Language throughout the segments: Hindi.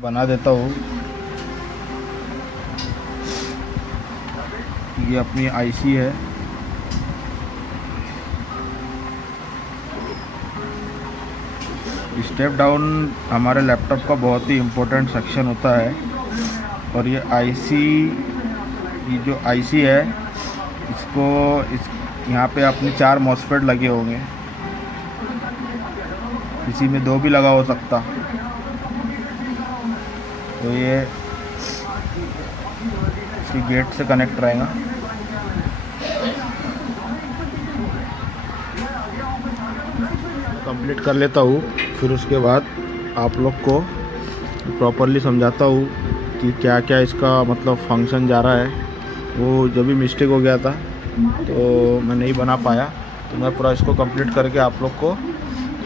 बना देता हूँ। ये अपनी आईसी है। स्टेप डाउन हमारे लैपटॉप का बहुत ही इम्पोर्टेंट सेक्शन होता है। और ये जो आईसी है, यहाँ पे अपने 4 मॉसफेट लगे होंगे। किसी में 2 भी लगा हो सकता। तो ये इसकी गेट से कनेक्ट रहेगा। कंप्लीट कर लेता हूँ, फिर उसके बाद आप लोग को प्रॉपरली समझाता हूँ कि क्या क्या इसका मतलब फंक्शन जा रहा है। वो जब भी मिस्टेक हो गया था तो मैं नहीं बना पाया, तो मैं पूरा इसको कंप्लीट करके आप लोग को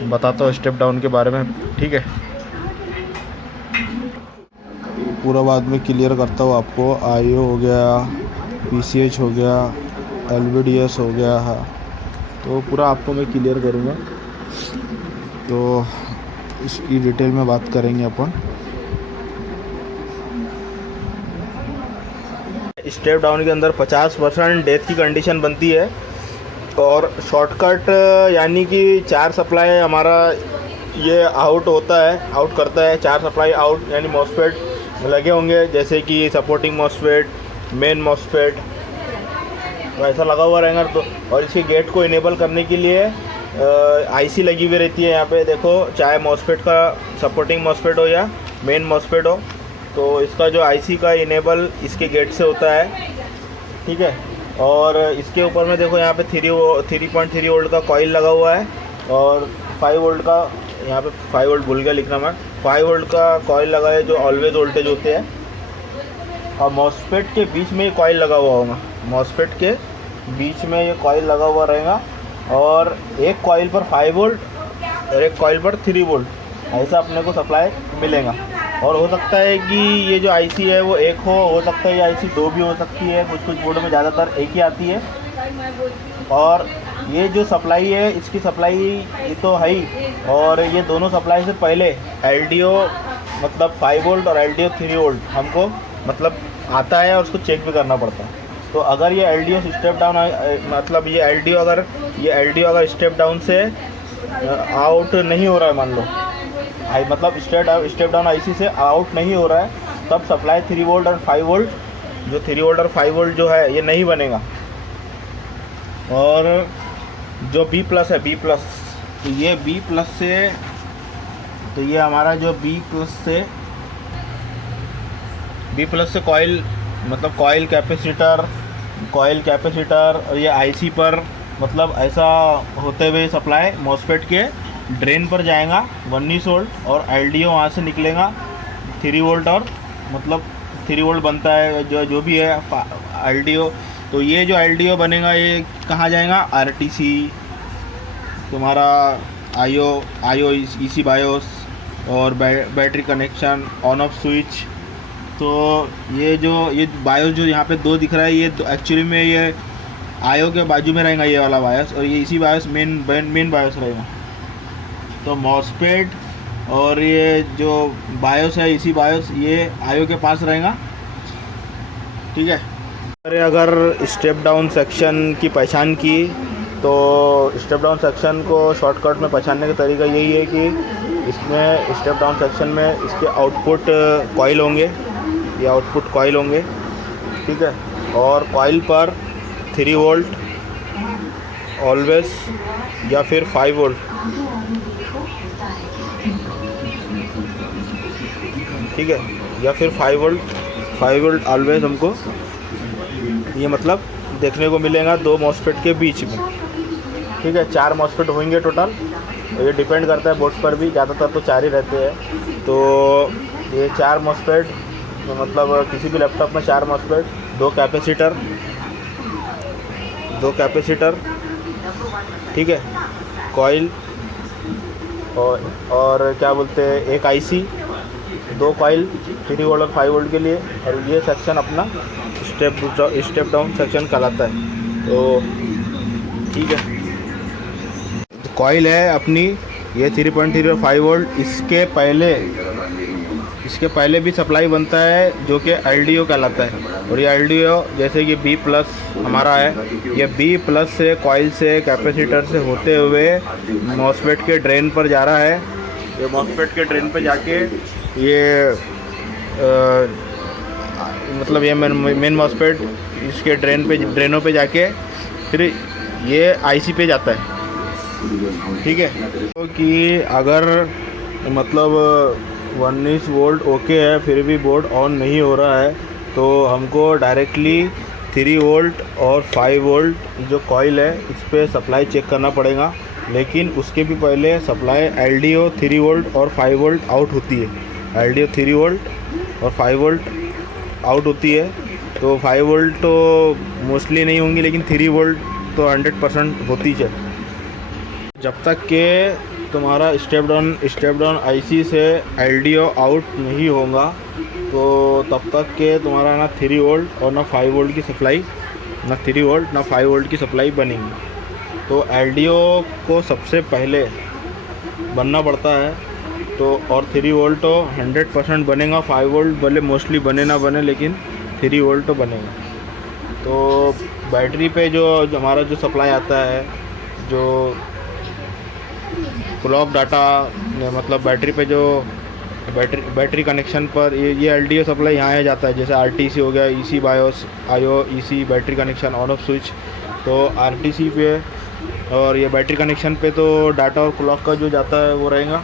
बताता हूँ स्टेप डाउन के बारे में। ठीक है, पूरा बाद में क्लियर करता हूँ आपको। आईओ हो गया, पीसीएच हो गया, एलवीडीएस हो गया, तो पूरा आपको मैं क्लियर करूँगा। तो इसकी डिटेल में बात करेंगे अपन। स्टेप डाउन के अंदर 50% डेथ की कंडीशन बनती है। और शॉर्टकट यानी कि 4 सप्लाई हमारा ये आउट करता है। 4 सप्लाई आउट यानी मॉसफेट लगे होंगे, जैसे कि सपोर्टिंग मॉसफेट, मेन मॉसफेट, तो ऐसा लगा हुआ रहेगा। तो और इसके गेट को इनेबल करने के लिए आईसी लगी हुई रहती है यहाँ पे। देखो, चाहे मॉसफेट का सपोर्टिंग मॉसफेट हो या मेन मॉसफेट हो, तो इसका जो आईसी का इनेबल इसके गेट से होता है। ठीक है, और इसके ऊपर में देखो यहाँ पे 3.3 वोल्ट का कॉइल लगा हुआ है और 5 वोल्ट का, यहाँ पे 5 वोल्ट भूल गया लिखना मैं, 5 वोल्ट का कॉइल लगा है जो ऑलवेज वोल्टेज होते हैं। और मॉसफेट के बीच में ये कॉइल लगा हुआ होगा, मॉसफेट के बीच में ये कॉइल लगा हुआ रहेगा। और एक कॉइल पर 5 वोल्ट और एक कॉइल पर 3 वोल्ट ऐसा अपने को सप्लाई मिलेगा। और हो सकता है कि ये जो आईसी है वो एक हो सकता है ये आईसी 2 भी हो सकती है। कुछ बोर्ड में ज़्यादातर एक ही आती है। और ये जो सप्लाई है, इसकी सप्लाई ये तो है ही, और ये दोनों सप्लाई से पहले एलडीओ मतलब 5 वोल्ट और एलडीओ 3 वोल्ट हमको मतलब आता है और उसको चेक भी करना पड़ता है। तो अगर ये एलडीओ स्टेप डाउन मतलब ये एलडीओ अगर स्टेप डाउन से आउट नहीं हो रहा है, मान लो मतलब स्टेप डाउन आईसी से आउट नहीं हो रहा है, तब सप्लाई 3 वोल्ट और 5 वोल्ट जो 3 वोल्ट और 5 वोल्ट जो है ये नहीं बनेगा। और जो B+ है, B+, तो ये B+ से, तो ये हमारा जो B+ से कॉइल मतलब कॉइल कैपेसिटर और ये आईसी पर मतलब ऐसा होते हुए सप्लाई मॉसफेट के ड्रेन पर जाएगा 19 वोल्ट और एलडीओ वहाँ से निकलेगा 3 वोल्ट और मतलब 3 वोल्ट बनता है जो भी है एलडीओ। तो ये जो एलडीओ बनेगा ये कहाँ जाएगा, आरटीसी, तुम्हारा आईओ ईसी बायोस और battery connection, on off switch. तो ये बायोस जो यहाँ पे 2 दिख रहा है, ये एक्चुअली में ये आईओ के बाजू में रहेगा ये वाला बायोस, और ये इसी बायोस मेन बायोस रहेगा। तो मॉसफेट और ये जो बायोस है, इसी बायोस ये आईओ के पास रहेगा। ठीक है, अगर स्टेप डाउन सेक्शन की पहचान की, तो स्टेप डाउन सेक्शन को शॉर्टकट में पहचानने का तरीका यही है कि इसमें स्टेप डाउन सेक्शन में इसके आउटपुट कॉइल होंगे, ये आउटपुट कॉइल होंगे। ठीक है, और कॉइल पर 3 वोल्ट ऑलवेज या फिर 5 वोल्ट, ठीक है, या फिर 5 वोल्ट ऑलवेज हमको ये मतलब देखने को मिलेगा 2 मॉसफेट के बीच में। ठीक है, 4 मॉसफेट होंगे टोटल, ये डिपेंड करता है बोर्ड पर भी, ज़्यादातर तो 4 ही रहते हैं। तो ये 4 मॉसफेट मतलब किसी भी लैपटॉप में 4 मॉसफेट, 2 कैपेसिटर, ठीक है, कॉइल और क्या बोलते हैं, एक आईसी, 2 कॉइल 3 वोल्ट और 5 वोल्ट के लिए। और ये सेक्शन अपना स्टेप डाउन सेक्शन कहलाता है। तो ठीक है, कॉइल है अपनी ये 3.3 और 5 वोल्ट। इसके पहले इसके पहले भी सप्लाई बनता है जो कि LDO कहलाता है। और ये LDO जैसे कि B+ हमारा है, ये B+ से कॉइल से कैपेसिटर से होते हुए मॉसफेट के ड्रेन पर जा रहा है। ये मॉसफेट के ड्रेन पर जाके ये मतलब ये मेन मॉसफेट इसके ड्रेनों पे जाके फिर ये IC पे जाता है। ठीक है, तो कि अगर मतलब 19 वोल्ट ओके है फिर भी बोर्ड ऑन नहीं हो रहा है तो हमको डायरेक्टली 3 वोल्ट और 5 वोल्ट जो कॉइल है इस पर सप्लाई चेक करना पड़ेगा। लेकिन उसके भी पहले सप्लाई LDO 3 वोल्ट और 5 वोल्ट आउट होती है। LDO 3 वोल्ट और 5 वोल्ट आउट होती है। तो 5 वोल्ट तो मोस्टली नहीं होंगी लेकिन 3 वोल्ट तो 100% होती है। जब तक के तुम्हारा स्टेप डाउन IC से LDO आउट नहीं होगा तो तब तक के तुम्हारा ना 3 वोल्ट और ना 5 वोल्ट की सप्लाई, ना 3 वोल्ट ना 5 वोल्ट की सप्लाई बनेगी। तो LDO को सबसे पहले बनना पड़ता है। तो और 3 वोल्ट तो 100% बनेगा, 5 वोल्ट भले मोस्टली बने ना बने लेकिन 3 वोल्ट तो बनेगा। तो बैटरी पे जो हमारा जो सप्लाई आता है, जो क्लॉक डाटा मतलब बैटरी पे जो बैटरी कनेक्शन पर ये LDO सप्लाई यहाँ आ जाता है। जैसे RTC हो गया, EC BIOS IO EC battery connection on off switch, तो RTC पे और ये बैटरी कनेक्शन पे तो डाटा और क्लॉक का जो जाता है वो रहेगा।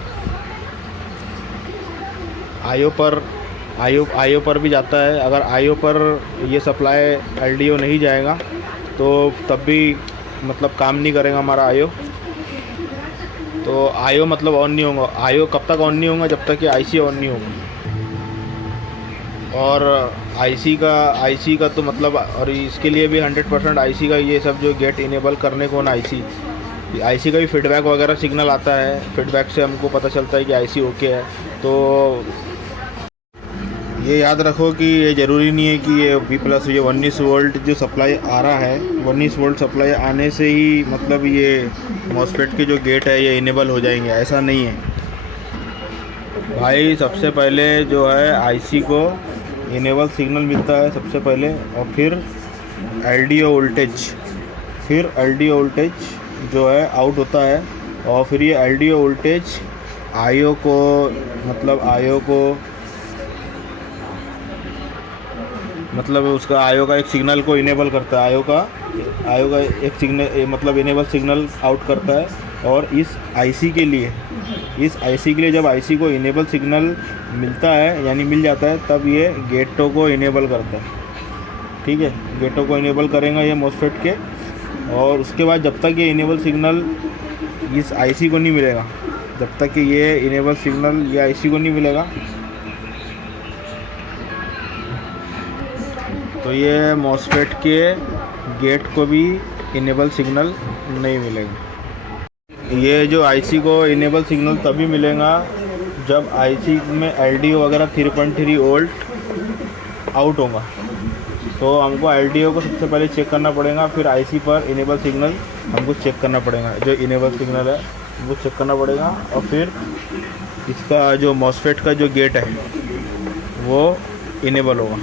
IO पर भी जाता है। अगर IO पर ये सप्लाई LDO नहीं जाएगा तो तब भी मतलब काम नहीं करेगा हमारा IO। तो IO मतलब ऑन नहीं होगा। IO कब तक ऑन नहीं होगा? जब तक कि IC ऑन नहीं होगा। और IC का तो मतलब और इसके लिए भी 100% IC का ये सब जो गेट इनेबल करने को ना IC का भी फीडबैक वगैरह सिग्नल आता है। फीडबैक से हमको पता चलता है कि IC ओके है। तो ये याद रखो कि ये ज़रूरी नहीं है कि ये B+ ये 19 वोल्ट जो सप्लाई आ रहा है, 19 वोल्ट सप्लाई आने से ही मतलब ये मॉसफेट के जो गेट है ये इनेबल हो जाएंगे, ऐसा नहीं है भाई। सबसे पहले जो है IC को इनेबल सिग्नल मिलता है सबसे पहले, और फिर LDO वोल्टेज जो है आउट होता है। और फिर ये LDO वोल्टेज IO को मतलब उसका IO का एक सिग्नल को इनेबल करता है। IO का एक सिग्नल मतलब इनेबल सिग्नल आउट करता है। और इस IC के लिए जब IC को इनेबल सिग्नल मिलता है यानी मिल जाता है तब ये गेटों को इनेबल करता है। ठीक है, गेटों को इनेबल करेगा ये मॉसफेट के। और उसके बाद जब तक ये इनेबल सिग्नल इस IC को नहीं मिलेगा, जब तक कि ये इनेबल सिग्नल ये IC को नहीं मिलेगा तो ये मॉसफेट के गेट को भी इनेबल सिग्नल नहीं मिलेगा। ये जो IC को इनेबल सिग्नल तभी मिलेगा जब IC में LDO वगैरह 3.3 वोल्ट आउट होगा। तो हमको LDO को सबसे पहले चेक करना पड़ेगा, फिर IC पर इनेबल सिग्नल हमको चेक करना पड़ेगा। जो इनेबल सिग्नल है वो चेक करना पड़ेगा और फिर इसका जो मॉसफेट का जो गेट है वो इनेबल होगा।